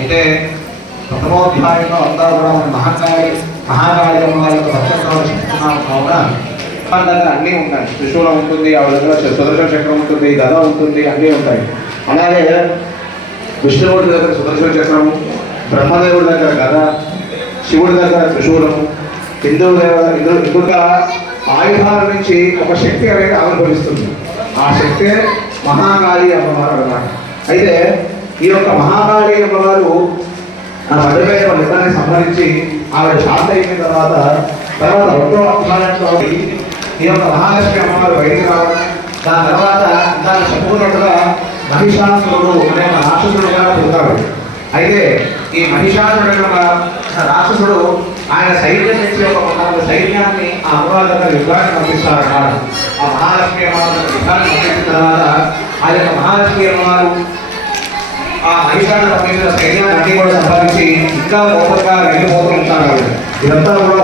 అయితే ప్రథమోధ్యాయంలో అంతా కూడా మన మహాకాళి అమ్మవారి యొక్క భక్తులు చెప్తున్నాం కావున వాళ్ళ దగ్గర అన్నీ ఉంటాయి. త్రిశూలం ఉంటుంది, ఆవిడ దగ్గర సుదర్శన చక్రం ఉంటుంది, గద ఉంటుంది, అన్నీ ఉంటాయి. అలాగే విష్ణువుడి దగ్గర సుదర్శన చక్రము, బ్రహ్మదేవుడి దగ్గర గద, శివుడి దగ్గర త్రిశూలము, ఇందుగా ఆయుధాల నుంచి ఒక శక్తి అనేది ఆవిర్భవిస్తుంది. ఆ శక్తే మహాకాళి అమ్మవారు అన్నమాట. అయితే ఈ యొక్క మహాకాళి అమ్మవారు ఆ మధ్యపేట నిజాన్ని సంహరించి ఆవిడ శాంత అయిన తర్వాత రెండో అధ్యాయంలో ఈ యొక్క మహాలక్ష్మి అమ్మవారు బయటికి రావడం, దాని తర్వాత దాన్ని చెప్పుకున్నట్టుగా మహిషాసురుడు అనే రాక్షసుడుగా పుడతాడు. అయితే ఈ మహిషాసురుడు రాక్షసుడు ఆయన సైన్యం నుంచి ఒక సైన్యాన్ని ఆ అమ్మవారి దగ్గర యుద్ధాన్ని పంపిస్తారన్నమాట. ఆ మహాలక్ష్మి అమ్మవారి యుద్ధాన్ని పంపించిన తర్వాత ఆ యొక్క మహాలక్ష్మి అమ్మవారు ఆ మహిషాన్ని పంపించిన సైన్యాన్ని అన్ని కూడా సంపాదించి ఇంకా గొప్పగా వెళ్ళిపోతూ ఉంటారు. ఇదంతా కూడా